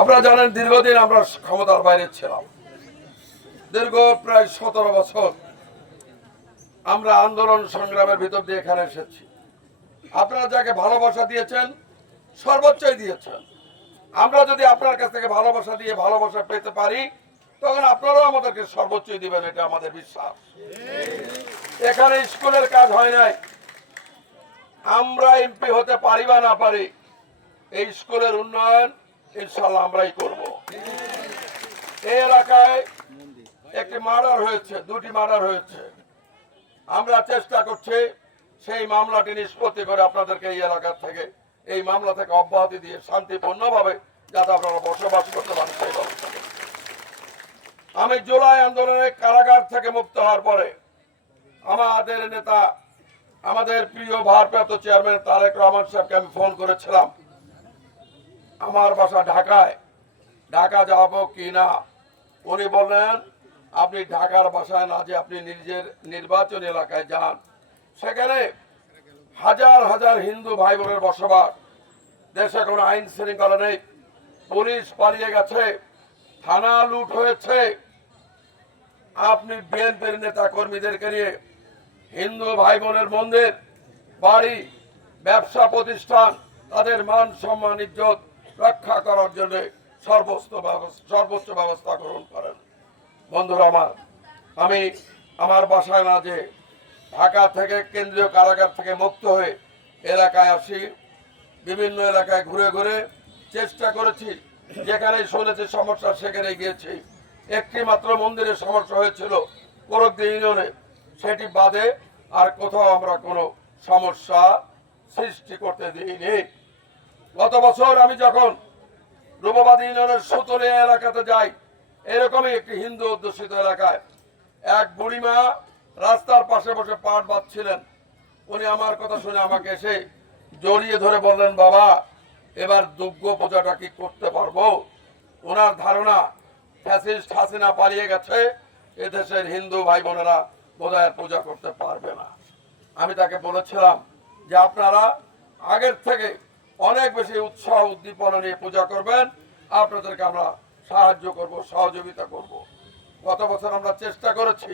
আপনারা জানেন দীর্ঘদিন আমরা ক্ষমতার বাইরে ছিলাম। দীর্ঘ প্রায় সতেরো বছর আমরা আন্দোলন সংগ্রামের ভিতর দিয়ে এখানে এসেছি। আপনারা যাকে ভালোবাসা দিয়েছেন, সর্বোচ্চই দিয়েছেন। আমরা যদি আপনার কাছ থেকে ভালোবাসা দিয়ে ভালোবাসা পেতে পারি, তখন আপনারাও আমাদেরকে সর্বোচ্চই দিবেন, এটা আমাদের বিশ্বাস। এখানে স্কুলের কাজ হয় নাই। আমরা এমপি হতে পারি বা না পারি, এই স্কুলের উন্নয়ন ইনশাল্লাহ আমরাই করব। এই এলাকায় একটি মার্ডার হয়েছে, দুটি মার্ডার হয়েছে। আমরা চেষ্টা করছি সেই মামলাটি নিষ্পত্তি করে আপনাদেরকে এই এলাকার থেকে, এই মামলা থেকে অব্যাহতি দিয়ে শান্তিপূর্ণভাবে যাতে আপনারা বসবাস করতে পারেন সেই আমি জুলাই আন্দোলনে কারাগার থেকে মুক্ত হওয়ার পরে আমাদের নেতা, আমাদের প্রিয় ভারপ্রাপ্ত চেয়ারম্যান তারেক রহমান সাহেবকে আমি ফোন করেছিলাম। আমার বাসা ঢাকায়। ঢাকা যাব কি না? উনি বললেন, আপনি ঢাকার বাসায় না যে আপনি নিজের নির্বাচন এলাকায় যান। সেখানে হাজার হাজার হিন্দু ভাই বোনের বসবাস। দেশে কোনো আইন শৃঙ্খলা নেই। পুলিশ পালিয়ে গেছে। থানা লুট হয়েছে। আপনি বিএনপির নেতা কর্মীদেরকে নিয়ে হিন্দু ভাই বোনের মন্দির, বাড়ি, ব্যবসা প্রতিষ্ঠান, তাদের মান, সম্মান, ইজ্জত রক্ষা করার জন্য সর্বোচ্চ ব্যবস্থা সর্বোচ্চ ব্যবস্থা গ্রহণ করেন। বন্ধুরা আমার, আমি আমার বাসায় না যে ঢাকা থেকে কেন্দ্রীয় কারাগার থেকে মুক্ত হয়ে এলাকায় আসি, বিভিন্ন এলাকায় ঘুরে ঘুরে চেষ্টা করেছি যেখানে শুনেছি সমস্যা সেখানে গিয়েছি। একটি মাত্র মন্দিরের সমস্যা হয়েছিল কোরকদি ইউনিয়নে, সেটি বাদে আর কোথাও আমরা কোনো সমস্যা সৃষ্টি করতে দিইনি। গত বছর আমি যখন রূপবাদী ইউনিয়নের সুতলিয়া এলাকাতে যাই, এরকমই একটি হিন্দু অধ্যুষিত এলাকায় এক বুড়িমা রাস্তার পাশে বসে পাট বাঁধছিলেন। উনি আমার কথা শুনে আমাকে এসে জড়িয়ে ধরে বললেন, বাবা, এবার দুর্গ পূজাটা কি করতে পারব? ওনার ধারণা ফ্যাসিস্ট হাসিনা পালিয়ে গেছে, এদেশের হিন্দু ভাই বোনেরা বোধহয় পূজা করতে পারবে না। আমি তাকে বলেছিলাম যে, আপনারা আগের থেকে অনেক বেশি উৎসাহ উদ্দীপনা নিয়ে পূজা করবেন। আপনাদেরকে আমরা সাহায্য করব, সহযোগিতা করব। গত বছর আমরা চেষ্টা করেছি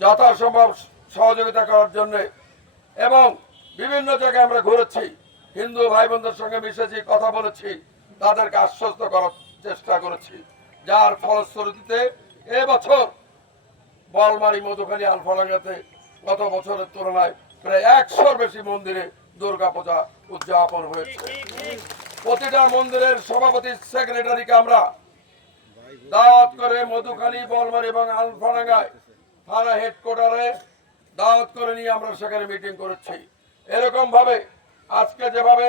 যথাসম্ভব সহযোগিতা করার জন্য এবং বিভিন্ন জায়গায় আমরা ঘুরেছি, হিন্দু ভাই বোনদের সঙ্গে মিশেছি, কথা বলেছি, তাদেরকে আশ্বস্ত করার চেষ্টা করেছি। যার ফলশ্রুতিতে এবছর বলমারি মধুখালী আলফালাঙ্গাতে গত বছরের তুলনায় প্রায় একশোর বেশি মন্দিরে দুর্গা পূজা উদযাপন হয়েছে। প্রতিটা মন্দিরের সভাপতি সেক্রেটারিকে আমরা দাওয়াত করে মধুখালী বলমারি এবং আলফালাঙ্গায় থানা হেডকোয়ার্টারে দাওয়াত করে নিয়ে আমরা সেখানে মিটিং করেছি। এরকম ভাবে আজকে যেভাবে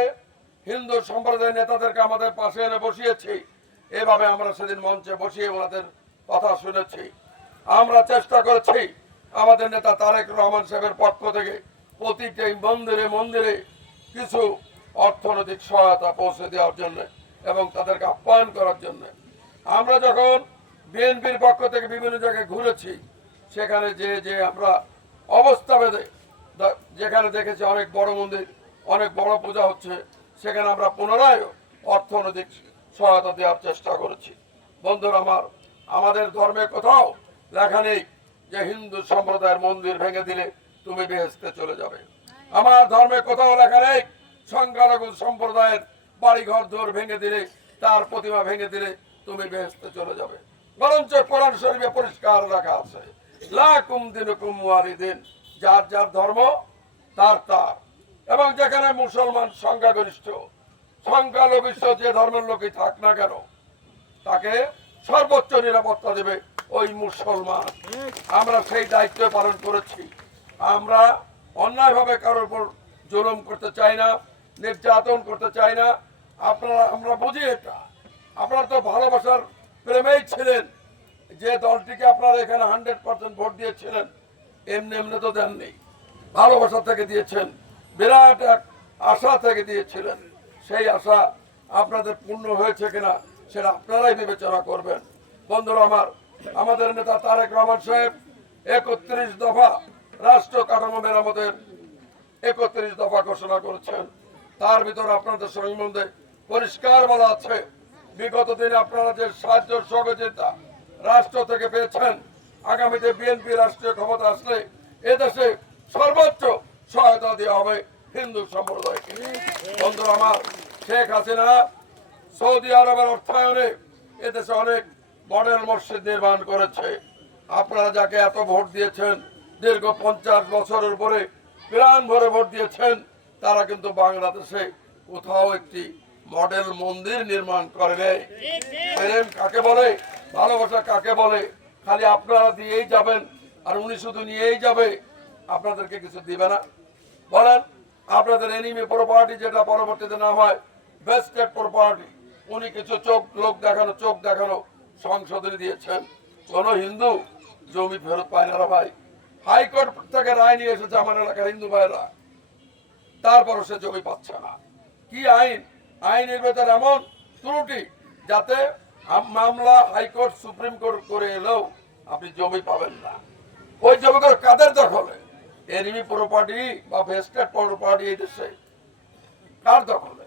হিন্দু সম্প্রদায়ের নেতাদেরকে আমাদের পাশে এনে বসিয়েছি, এভাবে আমরা সেদিন মঞ্চে বসিয়ে ওনাদের কথা শুনেছি। আমরা চেষ্টা করেছি আমাদের নেতা তারেক রহমান সাহেবের পক্ষ থেকে প্রতিটি মন্দিরে মন্দিরে কিছু অর্থনৈতিক সহায়তা পৌঁছে দেওয়ার জন্য এবং তাদেরকে আপ্যায়ন করার জন্য। আমরা যখন বিএনপির পক্ষ থেকে বিভিন্ন জায়গায় ঘুরেছি, সেখানে যে যে আমরা অবস্থা বেঁধে যেখানে দেখেছি অনেক বড় মন্দির, অনেক বড় পূজা হচ্ছে, সেখানে আমরা পুনরায় অর্থনৈতিক সহায়তা দেওয়ার চেষ্টা করেছি। বন্ধুরা আমার, আমাদের ধর্মে কোথাও লেখা নেই যে হিন্দু সম্প্রদায়ের মন্দির ভেঙে দিলে তুমি বেহেস্তে চলে যাবে। আমার ধর্মে কোথাও লেখা নেই, সংখ্যালঘু সম্প্রদায়ের বাড়ি ঘর দৌড় ভেঙে দিলে, তার প্রতিমা ভেঙে দিলে তুমি বেহেস্তে চলে যাবে। বরঞ্চ কোরআন শরীফে পরিষ্কার লেখা আছে, লাকুম দিনুকুম ওয়ালিদিন, যার যার ধর্ম, তার তার। এবং যেখানে মুসলমান সংখ্যাগরিষ্ঠ, সংখ্যালঘিষ্ঠ যে ধর্মের লোকই থাক না কেন, তাকে সর্বোচ্চ নিরাপত্তা দেবে ওই মুসলমান। আমরা সেই দায়িত্ব পালন করেছি। আমরা অন্যায়ভাবে কারোর উপর জুলুম করতে চাই না, নির্যাতন করতে চাই না। আপনারা, আমরা বুঝি এটা। আপনারা তো ভালোবাসার প্রেমেই ছিলেন। যে দলটিকে আপনারা এখানে হান্ড্রেড পার্সেন্ট ভোট দিয়েছিলেন, এমনি এমনি তো দেননি। ভালোবাসা থেকে দিয়েছেন, বিরাট এক আশা থেকে দিয়েছিলেন। সেই আশা আপনাদের পূর্ণ হয়েছে কিনা সেটা আপনারাই বিবেচনা করবেন। বন্ধুরা আমার, আমাদের নেতা তারেক রহমান সাহেব একত্রিশ দফা রাষ্ট্র কাঠামো মেরামতের একত্রিশ দফা ঘোষণা করেছেন। তার ভিতর আপনাদের সম্বন্ধে পরিষ্কার বলা আছে, বিগত দিনে আপনারা যে সাহায্য সহযোগিতা রাষ্ট্র থেকে পেয়েছেন, আগামীতে বিএনপি রাষ্ট্রীয় ক্ষমতা আসলে এদেশে সর্বোচ্চ সহায়তা দেওয়া হবে হিন্দু সম্প্রদায়কে। বন্ধুরা আমার, শেখ হাসিনা সৌদি আরবের অর্থায়নে এদেশে অনেক মডেল মসজিদ নির্মাণ করেছে। আপনারা যাকে এত ভোট দিয়েছেন দীর্ঘ পঞ্চাশ বছরের উপরে প্রাণ ভরে ভোট দিয়েছেন। তারা কিন্তু বাংলাদেশে কোথাও একটি মডেল মন্দির নির্মাণ করে নেই। প্রেম কাকে বলে? ভালোবাসা কাকে বলে? খালি আপনারা দিয়েই যাবেন, আর উনি শুধু নিয়েই যাবে, আপনাদেরকে কিছু দিবে না। বলেন, আপনাদের এনিমি প্রপার্টি যেটা পরবর্তীতে না হয় ভেস্টেড প্রপার্টি উনি কিছু চোখ, লোক দেখানো, চোখ দেখানো সংশোধনী দিয়েছেন। কোন হিন্দু জমি ফেরত পায় না ভাই। হাইকোর্ট থেকে রায় নিয়ে এসেছে আমার এলাকার হিন্দু ভাইরা তারপরও সে জমি পাচ্ছে না। কি আইন? আইনের ভেতর এমন ত্রুটি যাতে মামলা হাইকোর্ট সুপ্রিম কোর্ট করে এলেও আপনি জমি পাবেন না। ওই জমিগুলো কাদের দখলে? এনিমি প্রপার্টি বা ভেস্টেড প্রপার্টি এই দেশে। কার দখলে?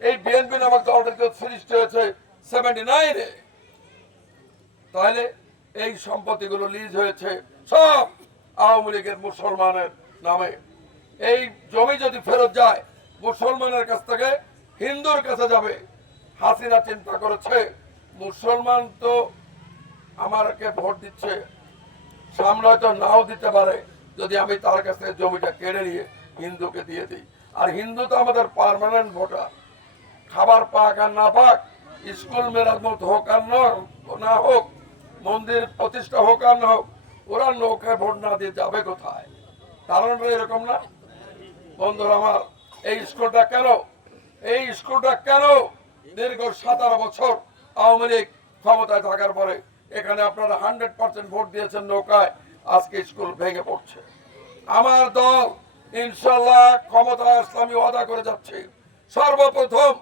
এই বিএনপি নামক দলটিতে সৃষ্টি হয়েছে সেভেন্টি নাইনে। তাহলে এই সম্পত্তিগুলো লিজ হয়েছে। সব আওয়ামী লীগের মুসলমানের নামে। এই জমি যদি ফেরত যায়, মুসলমানের কাছ থেকে হিন্দুর কাছে যাবে। হাসিনা চিন্তা করেছে, মুসলমান তো আমারকে ভোট দিচ্ছে সামনে হয়তো নাও দিতে পারে, যদি আমি তার কাছ জমিটা কেড়ে নিয়ে হিন্দুকে দিয়ে দিই। আর হিন্দু তো আমাদের পার্মানেন্ট ভোটার। খাবার পাক আর না পাক, স্কুল মেরামত হোক আর না হোক, মন্দির প্রতিষ্ঠা হোক আর না হোক ওরা নৌকায় ভোট না দিয়ে যাবে কোথায়? কারণটা এরকম না? বন্ধুরা আমার, এই স্কুলটা কেন? এই স্কুলটা কেন? দীর্ঘ সতেরো বছর আওয়ামী লীগ ক্ষমতায় থাকার পরে এখানে আপনারা হান্ড্রেড পার্সেন্ট ভোট দিয়েছেন নৌকায়, আজকে স্কুল ভেঙে পড়ছে। আমার দল ইনশাল্লাহ ক্ষমতায় ইসলামী ওয়াদা করে যাচ্ছে। সর্বপ্রথম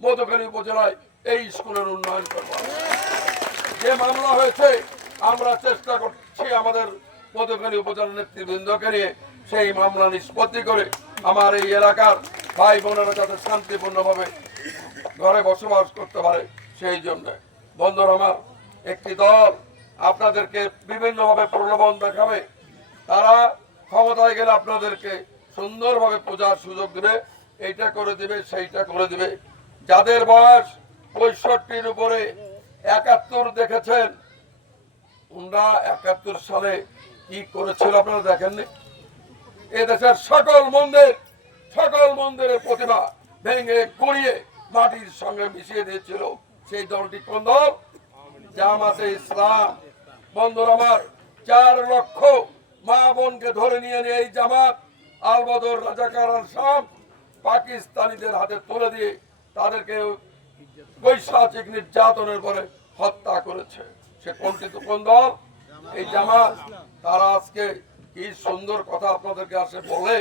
মধুখালী উপজেলায় এই স্কুলের উন্নয়ন করব। যে মামলা হয়েছে, আমরা চেষ্টা করছি আমাদের মধুখালী উপজেলা নেতৃবৃন্দকে নিয়ে সেই মামলা নিষ্পত্তি করে আমার এই এলাকার ভাই বোনেরা যাতে শান্তিপূর্ণভাবে ঘরে বসবাস করতে পারে, সেই জন্য। বন্ধুরা আমার, একটি দল আপনাদেরকে বিভিন্নভাবে প্রলোভন দেখাবে। তারা ক্ষমতায় গেলে আপনাদেরকে সুন্দরভাবে পূজার সুযোগ দেবে, এইটা করে দিবে, সেইটা করে দিবে। যাদের বয়স পঁয়ষট্টির উপরে, একাত্তর দেখেছেন উনরা একাত্তর সালে কি করেছিল আপনারা দেখেননি? এদেশের সকল মন্দির, সকল মন্দিরের প্রতিমা ভেঙে গড়িয়ে মাটির সঙ্গে মিশিয়ে দিয়েছিল সেই দলটি কোন দল? জামাতে ইসলাম। বন্ধুর আমার, চার লক্ষ মা বোনকে ধরে নিয়ে নিয়ে এই জামাত আলবদর রাজাকার সব পাকিস্তানিদের হাতে তুলে দিয়ে তাদেরকে বৈশাচিক নির্যাতনের পরে হত্যা করেছে। সে কোনটি কোন দল? এই জামাত তারা আজকে কি সুন্দর কথা আপনাদেরকে আসে বলে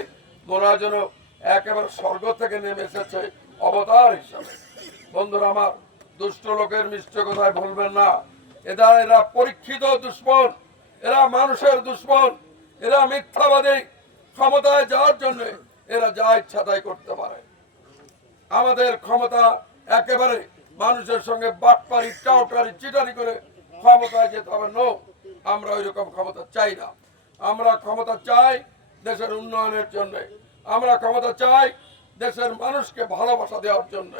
মনে হয় যেন একেবারে স্বর্গ থেকে নেমে এসেছে অবতার হিসাবে। বন্ধুরা আমার, দুষ্ট লোকের মিষ্ট কথায় বলবেন না। এরা এরা পরীক্ষিত দুশ্মন, এরা মানুষের দুশ্মন, এরা মিথ্যাবাদী। ক্ষমতায় যাওয়ার জন্য এরা যা ইচ্ছা তাই করতে পারে। আমাদের ক্ষমতা একেবারে মানুষের সঙ্গে বাটপারি, টাউটারি, চিটারি করে ক্ষমতায় যেতে হবে নো, আমরা ওই রকম ক্ষমতা চাই না। আমরা ক্ষমতা চাই দেশের উন্নয়নের জন্য। আমরা ক্ষমতা চাই দেশের মানুষকে ভালোবাসা দেওয়ার জন্য।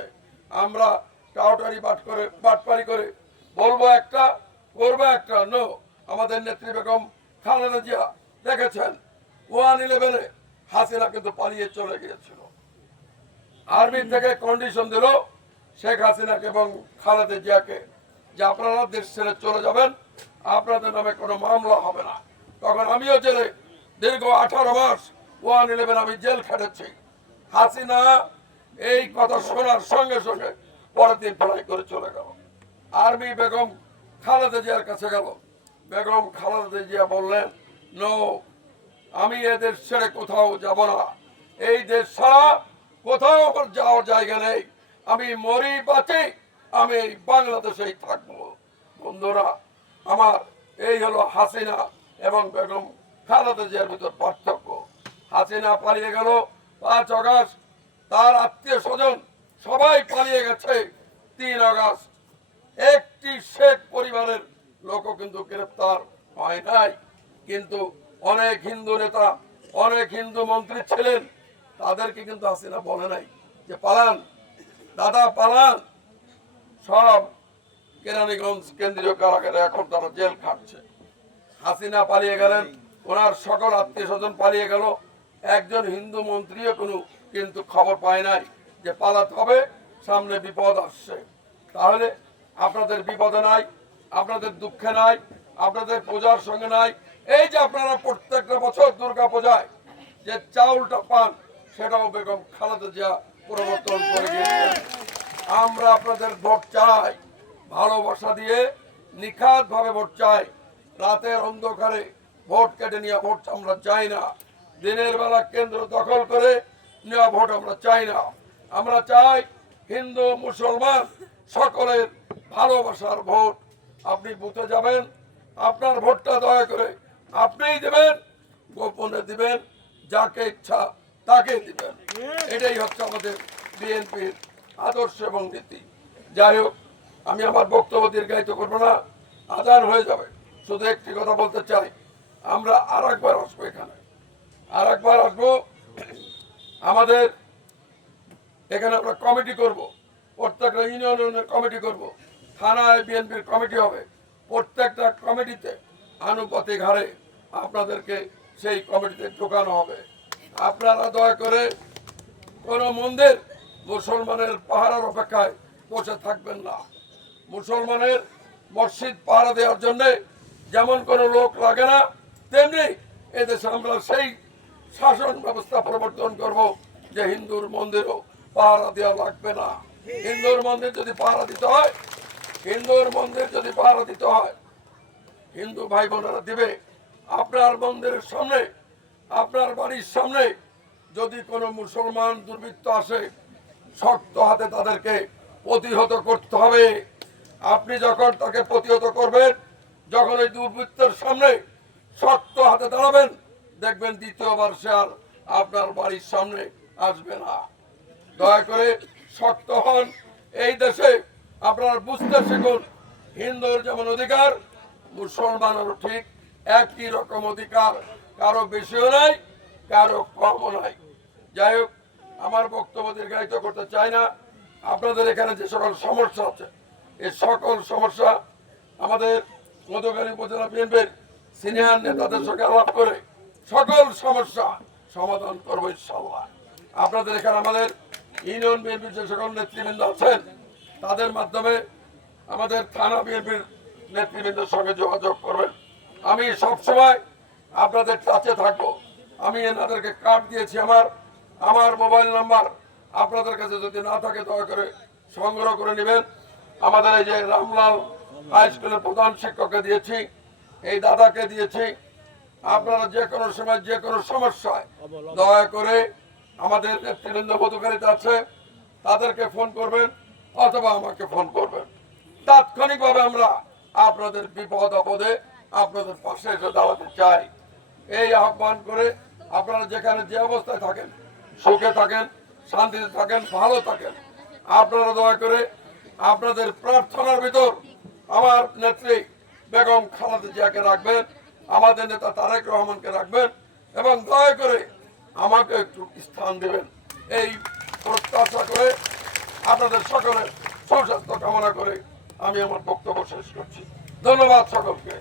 আমরা টাউটারি বাট করে, বাটপারি করে বলব একটা, করব একটা, নো। আমাদের নেত্রী বেগম খালেদা জিয়া দেখেছেন? ওয়ান ইলেভেনে হাসিনা কিন্তু পালিয়ে চলে গিয়েছিল। আর্মি থেকে কন্ডিশন দিল শেখ হাসিনাকে এবং খালেদা জিয়াকে। যে আপনারা দেশ ছেড়ে চলে যাবেন, আপনাদের নামে কোনো মামলা হবে না। তখন আমিও জেলে দীর্ঘ আঠারো মাস ওয়ান ইলেভেন আমি জেল খেটেছি। হাসিনা এই কথা শোনার সঙ্গে সঙ্গে পরের দিন ফ্লাই করে চলে গেল। আর্মি বেগম খালেদা জিয়ার কাছে গেল। বেগম খালেদা জিয়া বললেন, নো, আমি এদের ছেড়ে কোথাও যাব না। এই দেশ ছাড়া কোথাও যাওয়ার জায়গা নেই। আমি মরি বাঁচি। আমি এই বাংলাদেশেই থাকব। বন্ধুরা, আমার এই হলো হাসিনা এবং বেগম খালেদা জিয়ার ভিতর পার্থক্য। হাসিনা পালিয়ে গেল পাঁচ অগাস্ট, তার আত্মীয় স্বজন সবাই পালিয়ে গেছে তিন অগাস্ট। একটি শেখ পরিবারের লোকও কিন্তু গ্রেপ্তার হয় নাই। কিন্তু অনেক হিন্দু নেতা, অনেক হিন্দু মন্ত্রী ছিলেন, তাদেরকে কিন্তু হাসিনা বলে নাই যে, পালান, দাদা, পালান। সব কেরানীগঞ্জ কেন্দ্রীয় কারাগারে এখন তারা জেল খাটছে। হাসিনা পালিয়ে গেলেন, ওনার সকল আত্মীয় স্বজন পালিয়ে গেল। একজন হিন্দু মন্ত্রীও কোনো কিন্তু খবর পায় নাই যে পালাতে হবে, সামনে বিপদ আসছে। তাহলে আপনাদের বিপদে নাই, আপনাদের দুঃখে নাই, আপনাদের পূজার সঙ্গে নাই। এই যে আপনারা প্রত্যেকটা বছর দুর্গা পূজায় যে চাউলটা পান, সেটাও বেগম খালেদা জিয়া পরিবর্তন করে আমরা আপনাদের ভোট চাই ভালোবাসা দিয়ে নিখাত ভাবে ভোট চাই। রাতের অন্ধকারে ভোট কেটে নিয়ে ভোট আমরা চাই না। দিনের বেলা কেন্দ্র দখল করে নেওয়া ভোট আমরা চাই না। আমরা চাই হিন্দু মুসলমান সকলের ভালোবাসার ভোট। আপনি বুথে যাবেন আপনার ভোটটা দয়া করে আপনিই দেবেন গোপনে দিবেন যাকে ইচ্ছা তাকে দিবেন। এটাই হচ্ছে আমাদের বিএনপির আদর্শ এবং নীতি। যাই হোক, আমি আমার বক্তব্য দীর্ঘায়িত করব না। আদান হয়ে যাবে। শুধু একটি কথা বলতে চাই, আমরা আর একবার আসব এখানে। আর একবার আসব, আমাদের এখানে আমরা কমিটি করব। প্রত্যেকটা ইউনিয়নের কমিটি করব। থানায় বিএনপির কমিটি হবে। প্রত্যেকটা কমিটিতে আনুপাতিক হারে আপনাদেরকে সেই কমিটিতে ঢোকানো হবে। আপনারা দয়া করে কোনো মন্দির মুসলমানের পাহারার অপেক্ষায় বসে থাকবেন না। মুসলমানের মসজিদ পাহারা দেওয়ার জন্য যেমন কোনো লোক লাগে না, তেমনি এদেশে আমরা সেই শাসন ব্যবস্থা প্রবর্তন করব যে হিন্দুর মন্দিরও পাহারা দেওয়া লাগবে না। হিন্দুর মন্দির যদি পাহারা দিতে হয়, হিন্দুর মন্দির যদি পাহারা দিতে হয়, হিন্দু ভাই বোনেরা দিবে। আপনার মন্দিরের সামনে, আপনার বাড়ির সামনে যদি কোনো মুসলমান দুর্বৃত্ত আসে শক্ত হাতে তাদেরকে প্রতিহত করতে হবে। আপনি যখন তাকে প্রতিহত করবেন, যখন ওই দুর্বৃত্তের সামনে শক্ত হাতে দাঁড়াবেন, দেখবেন দ্বিতীয়বার সে আর আপনার বাড়ির সামনে আসবে না। দয়া করে শক্ত হন। এই দেশে আপনারা বুঝতে শিখুন, হিন্দুর যেমন অধিকার মুসলমানেরও ঠিক একই রকম অধিকার, কারও বেশিও নাই, কারও কমও নাই। যাই হোক আমার বক্তব্য দীর্ঘায়িত করতে চাই না। আপনাদের এখানে যে সকল সমস্যা আছে, এই সকল সমস্যা আমাদের মধুকালী উপজেলা বিএনপির সিনিয়র নেতাদের সঙ্গে আলাপ করে সকল সমস্যা সমাধান করব ইনশাল্লাহ আপনাদের এখানে আমাদের ইউনিয়ন বিএনপির যে সকল নেতৃবৃন্দ আছেন, তাদের মাধ্যমে আমাদের থানা বিএনপির নেতৃবৃন্দের সঙ্গে যোগাযোগ করবেন। আমি সবসময় আপনাদের কাছে থাকব। আমি এনাদেরকে কার্ড দিয়েছি আমার। আমার মোবাইল নাম্বার আপনাদের কাছে যদি না থাকে, দয়া করে সংগ্রহ করে নেবেন। আমাদের এই যে রামলাল হাই স্কুলের প্রধান শিক্ষককে দিয়েছি, এই দাদাকে দিয়েছি। আপনারা যে কোনো সময়, যে কোনো সমস্যায়, দয়া করে আমাদের নেতৃবৃন্দ মধুকারিতা আছে, তাদেরকে ফোন করবেন অথবা আমাকে ফোন করবেন। তাৎক্ষণিকভাবে আমরা আপনাদের বিপদ আপদে আপনাদের পাশে এসে দাঁড়াতে চাই। এই আহ্বান করে আপনারা যেখানে যে অবস্থায় থাকেন সুখে থাকেন, শান্তিতে থাকেন, ভালো থাকেন। আপনারা দয়া করে আপনাদের প্রার্থনার ভিতর আমার নেত্রী বেগম খালেদা জিয়াকে রাখবেন, আমাদের নেতা তারেক রহমানকে রাখবেন এবং দয়া করে আমাকে একটু স্থান দেবেন। এই প্রত্যাশা করে আপনাদের সকলের সুস্বাস্থ্য কামনা করে আমি আমার বক্তব্য শেষ করছি। ধন্যবাদ সকলকে।